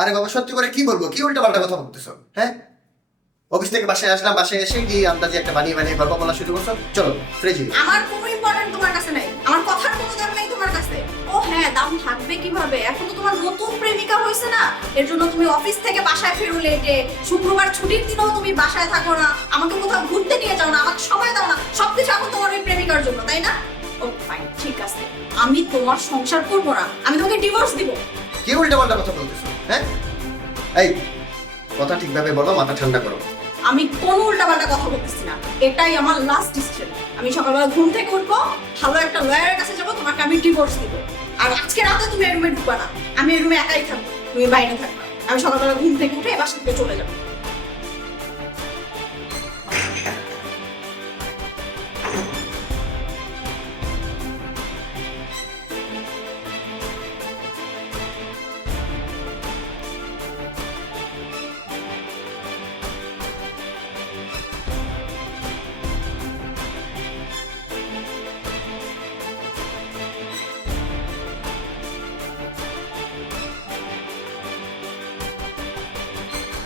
আরে বাবা সত্যি করে কি বলবো, কি উল্টা পাল্টা কথা বলতেছো? হ্যাঁ, অফিস থেকে বাসায় আসলাম, বাসায় এসে কি আন্দাজে একটা বানিয়ে বানিয়ে গল্প বলা শুরু করছো। চলো ফ্রেজি। আমার কোনো ইম্পর্টেন্ট তোমার কাছে নাই, আমার কথার কোনো দাম নাই তোমার কাছে। ও হ্যাঁ, দাম থাকবে কিভাবে, এখন তো তোমার নতুন প্রেমিকা হয়েছে না, এর জন্য তুমি অফিস থেকে বাসায় ফেরো লেটে, শুক্রবার ছুটির দিনেও তুমি বাসায় থাকো না, আমাকে কোথাও ঘুরতে নিয়ে যাও না, আমাকে সময় দাও না, সবকিছু এখন তোমার ওই প্রেমিকার জন্য, তাই না? ও ফাইন, ঠিক আছে, আমি তোমার সংসার করবো না, আমি তোমাকে ডিভোর্স দিব। কি উল্টা পাল্টা কথা বলতেছো? হ্যাঁ, এই কথা ঠিকভাবে বলো, মাথা ঠান্ডা করো। আমি কোনো উল্টাপাল্টা কথা বলতেছি না, এটাই আমার লাস্ট ডিসিশন। আমি সকালবেলা ঘুম থেকে উঠবো, ভালো একটা লয়ারের কাছে যাবো, তোমাকে আমি ডিভোর্স দিব। আর আজকে রাতে তুমি এই রুমে ঢুকবা না, আমি এই রুমে একাই থাকবো, তুমি বাইরে থাকবা। আমি সকালবেলা ঘুম থেকে উঠে বাসা থেকে চলে যাবো।